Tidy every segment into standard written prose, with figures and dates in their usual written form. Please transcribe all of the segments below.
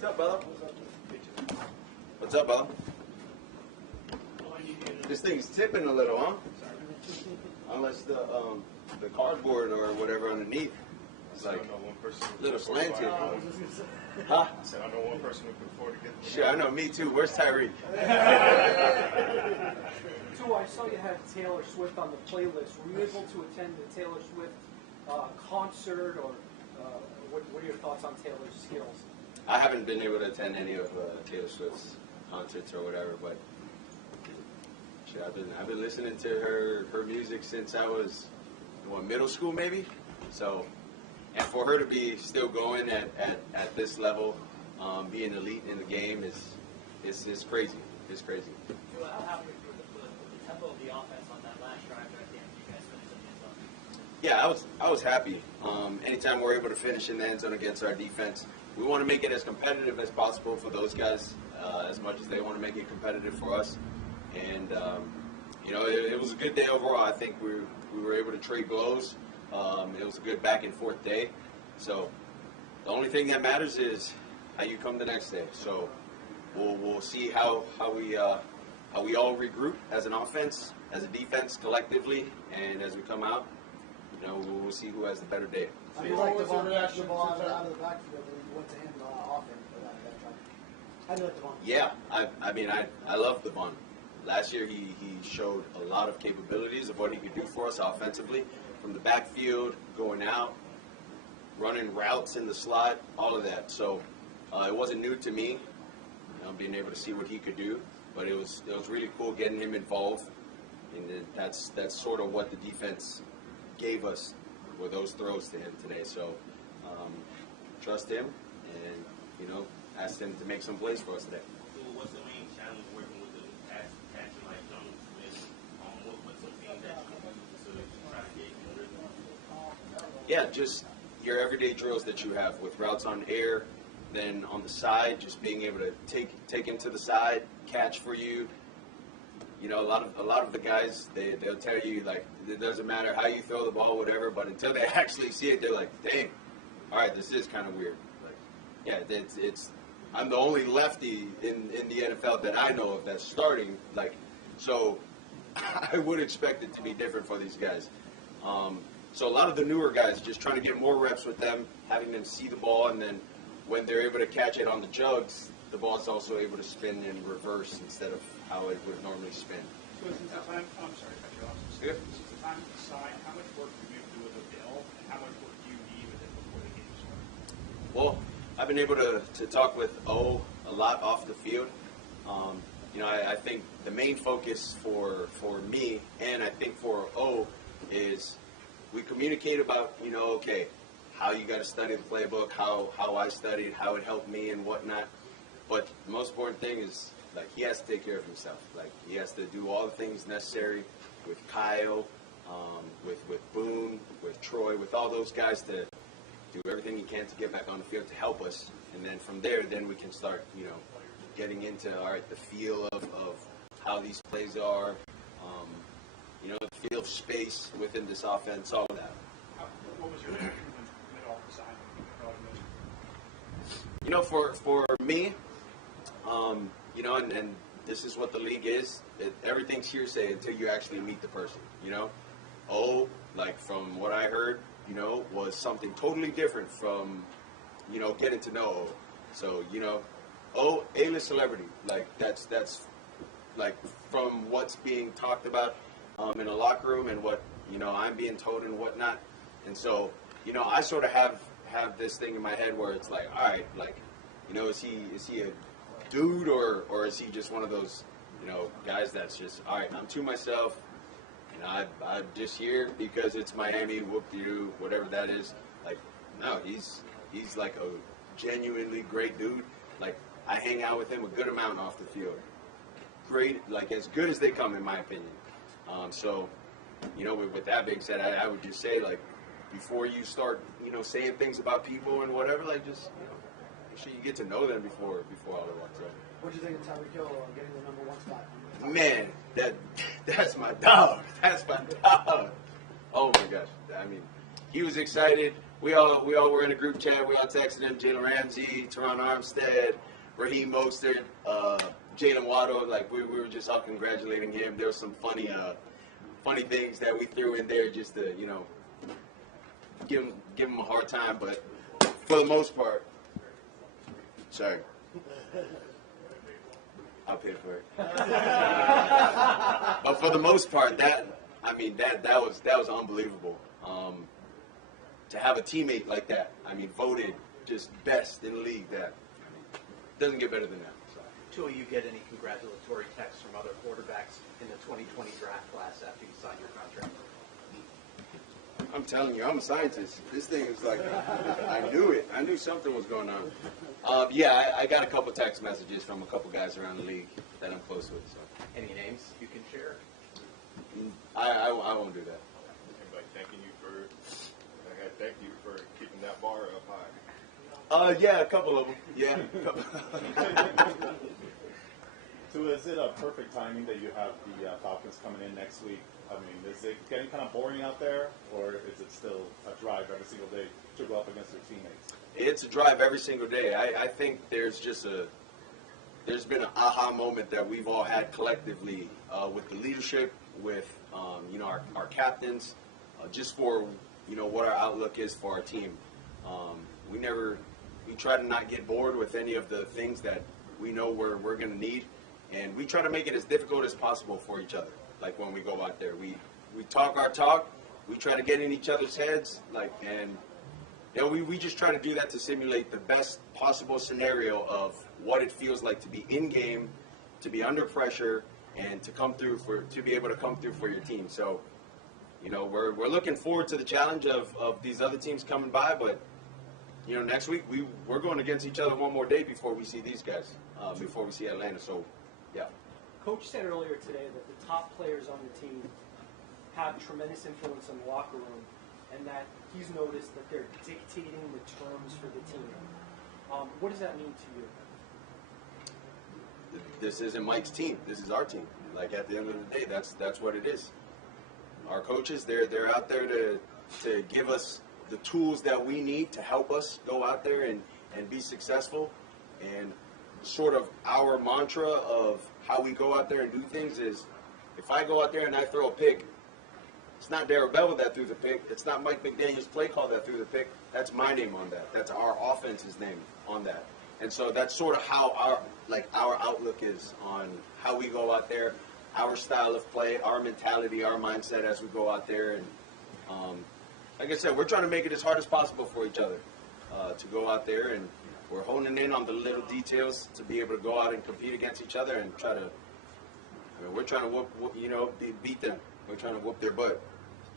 What's up, brother? What's up, brother? This thing's tipping a little, huh? Unless the cardboard or whatever underneath is like a little slanted. Huh? I said I know one person who can afford to get the Sure, I know, me too. Where's Tyreek? Tua, I saw you had Taylor Swift on the playlist. Were you able to attend the Taylor Swift concert, or what are your thoughts on Taylor's skills? I haven't been able to attend any of Taylor Swift's concerts or whatever, but shit, I've been listening to her music since I was middle school maybe. So, and for her to be still going at this level, being elite in the game is crazy. It's crazy. How happy were the tempo of the offense on that last drive there at the end? You guys finished in the end zone. Yeah, I was happy. Anytime we're able to finish in the end zone against our defense, we want to make it as competitive as possible for those guys, as much as they want to make it competitive for us. And it was a good day overall. I think we were able to trade blows. It was a good back and forth day. So the only thing that matters is how you come the next day. So we'll see how we all regroup as an offense, as a defense, collectively, and as we come out, we'll see who has the better day. I mean, like Devon catch the ball out of the backfield, and he went to him often for that try. How do you like Devon? Yeah, I love Devon. Last year he showed a lot of capabilities of what he could do for us offensively, from the backfield, going out, running routes in the slot, all of that. So it wasn't new to me, being able to see what he could do, but it was really cool getting him involved, and that's sort of what the defense gave us with those throws to him today. So trust him, and ask him to make some plays for us today. So what's the main challenge working with the catching like Jones Smith? What's something that you can do to try to get in rhythm? Yeah, just your everyday drills that you have with routes on air, then on the side, just being able to take him to the side, catch for you. A lot of the guys, they'll tell you, like, it doesn't matter how you throw the ball, whatever, but until they actually see it, they're like, dang, all right, this is kind of weird. Yeah, I'm the only lefty in the NFL that I know of that's starting, so I would expect it to be different for these guys. So a lot of the newer guys, just trying to get more reps with them, having them see the ball, and then when they're able to catch it on the jugs, the ball's also able to spin in reverse instead of how it would normally spin. So since the time, I'm sorry, cut you off. Yeah. Since the time to decide, how much work do you do with a bill, and how much work do you need with it before the game starts? Well, I've been able to talk with O a lot off the field. I think the main focus for me, and I think for O, is we communicate about, okay, how you got to study the playbook, how I studied, how it helped me and whatnot. But the most important thing is, he has to take care of himself. He has to do all the things necessary with Kyle, with Boone, with Troy, with all those guys to do everything he can to get back on the field to help us. And then from there, we can start, getting into, all right, the feel of how these plays are, the feel of space within this offense, all of that. What was your reaction when it all decided? For me, and this is what the league is. Everything's hearsay until you actually meet the person, from what I heard, was something totally different from, getting to know O. So, A-list celebrity, that's from what's being talked about in a locker room and what, I'm being told and whatnot. And so, I sort of have this thing in my head where it's like, all right, is he a dude or is he just one of those, guys that's just, all right, I'm to myself, and I'm just here because it's Miami, whoop-de-doo, whatever that is. No, he's like a genuinely great dude. I hang out with him a good amount off the field. Great, as good as they come, in my opinion. So, with that being said, I would just say, before you start, saying things about people and whatever, just, make sure you get to know them before all of that. So. What do you think of Tyreek Hill getting the number 1 spot? Man, that's my dog. That's my dog. Oh my gosh. I mean, he was excited. We all were in a group chat. We all texted him. Jalen Ramsey, Teron Armstead, Raheem Mostert, Jalen Waddle. Like we were just all congratulating him. There was some funny things that we threw in there just to give him a hard time. But for the most part, sorry, I'll pay for it. But for the most part, that was unbelievable. To have a teammate like that, voted just best in the league. That doesn't get better than that. Tua, you get any congratulatory texts from other quarterbacks in the 2020 draft class after you sign your contract? I'm telling you, I'm a scientist. This thing is like, I knew it. I knew something was going on. I got a couple text messages from a couple guys around the league that I'm close with. So. Any names you can share? I won't do that. Everybody thank you for keeping that bar up high. Yeah, a couple of them. Yeah. So is it a perfect timing that you have the Falcons coming in next week? Is it getting kind of boring out there, or is it still a drive every single day to go up against your teammates? It's a drive every single day. I think there's been an aha moment that we've all had collectively with the leadership, with our captains, just for what our outlook is for our team. We try to not get bored with any of the things that we know we're going to need, and we try to make it as difficult as possible for each other. Like when we go out there, we talk our talk, we try to get in each other's heads, we just try to do that to simulate the best possible scenario of what it feels like to be in game, to be under pressure, and to be able to come through for your team. So, we're looking forward to the challenge of these other teams coming by, but next week we're going against each other one more day before we see these guys, before we see Atlanta. So, yeah. Coach said earlier today that the top players on the team have tremendous influence in the locker room, and that he's noticed that they're dictating the terms for the team. What does that mean to you? This isn't Mike's team. This is our team. Like at the end of the day, that's what it is. Our coaches, they're out there to give us the tools that we need to help us go out there and be successful. And sort of our mantra of how we go out there and do things is, if I go out there and I throw a pick, it's not Darabella that threw the pick. It's not Mike McDaniel's play call that threw the pick. That's my name on that. That's our offense's name on that. And so that's sort of how our outlook is on how we go out there, our style of play, our mentality, our mindset as we go out there. And like I said, we're trying to make it as hard as possible for each other to go out there, and we're honing in on the little details to be able to go out and compete against each other and try to. We're trying to beat them. We're trying to whoop their butt.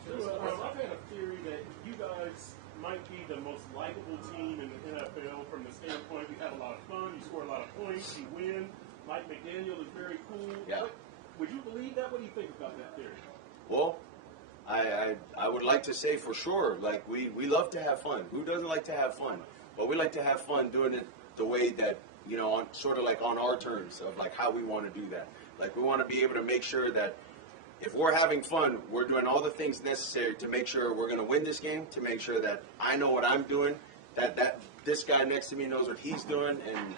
I've had a theory that you guys might be the most likable team in the NFL from the standpoint you have a lot of fun, you score a lot of points, you win. Mike McDaniel is very cool. Yeah. Would you believe that? What do you think about that theory? Well, I would like to say for sure, like we love to have fun. Who doesn't like to have fun? But we like to have fun doing it the way that, sort of like on our terms of like how we want to do that. Like we want to be able to make sure that if we're having fun, we're doing all the things necessary to make sure we're going to win this game, to make sure that I know what I'm doing, that this guy next to me knows what he's doing, and,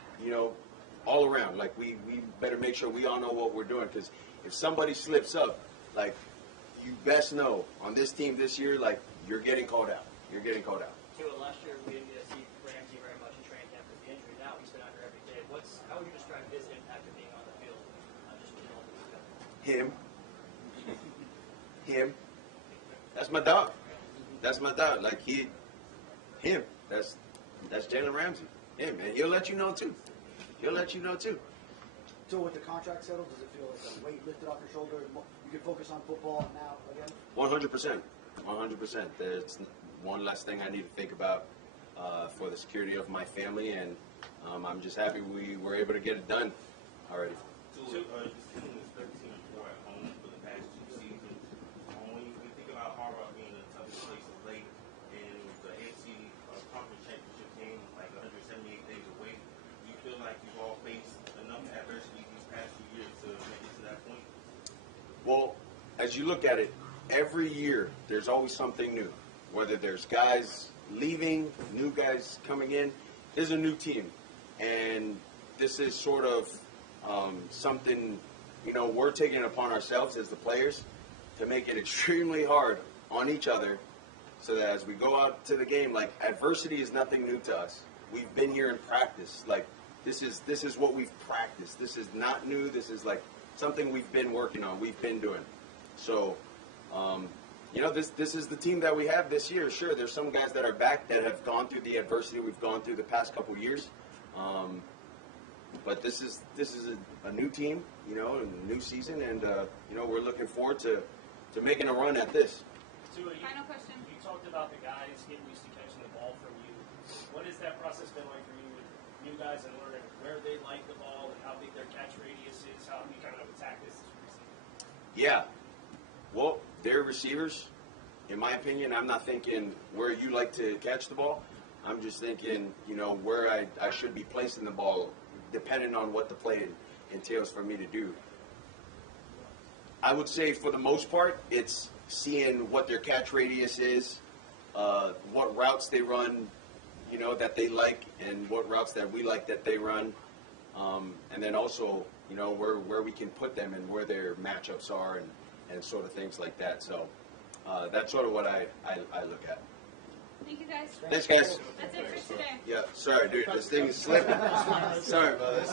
all around. Like, we better make sure we all know what we're doing, because if somebody slips up, like, you best know on this team this year, like, you're getting called out. You're getting called out. Last year we didn't get to see Ramsey very much in training camp with the injury. Now he's been out here every day. How would you describe his impact of being on the field, just with all this stuff? Him. That's my dog. That's my dog. Like him. That's Jalen Ramsey. Him, man. He'll let you know too. So with the contract settled, does it feel like a weight lifted off your shoulder? You can focus on football now again? 100%. 100%. There's one less thing I need to think about for the security of my family, and I'm just happy we were able to get it done already. So, your team is 13-4 at home for the past 2 seasons. When you think about Harvard being the toughest place of late, and the AFC Conference Championship game like 178 days away, do you feel like you've all faced enough adversity these past few years to make it to that point? Well, as you look at it, every year there's always something new. whether there's guys leaving, new guys coming in, this is a new team. And this is sort of something, we're taking it upon ourselves as the players to make it extremely hard on each other so that as we go out to the game, like, adversity is nothing new to us. We've been here in practice. Like, this is what we've practiced. This is not new. This is, like, something we've been working on, we've been doing. So, this is the team that we have this year. Sure, there's some guys that are back that have gone through the adversity we've gone through the past couple years. But this is a new team, a new season, and we're looking forward to making a run at this. Final question. You talked about the guys getting used to catching the ball from you. What has that process been like for you with new guys and learning where they like the ball and how big their catch radius is? How do you kind of attack this season? Yeah. Well, they're receivers. In my opinion, I'm not thinking where you like to catch the ball. I'm just thinking, where I should be placing the ball, depending on what the play entails for me to do. I would say for the most part, it's seeing what their catch radius is, what routes they run, that they like, and what routes that we like that they run. And then also, where we can put them and where their matchups are and sort of things like that. So that's sort of what I look at. Thank you, guys. Thanks, guys. That's it for today. Yeah, sorry, dude. This thing is slipping. Sorry, brother.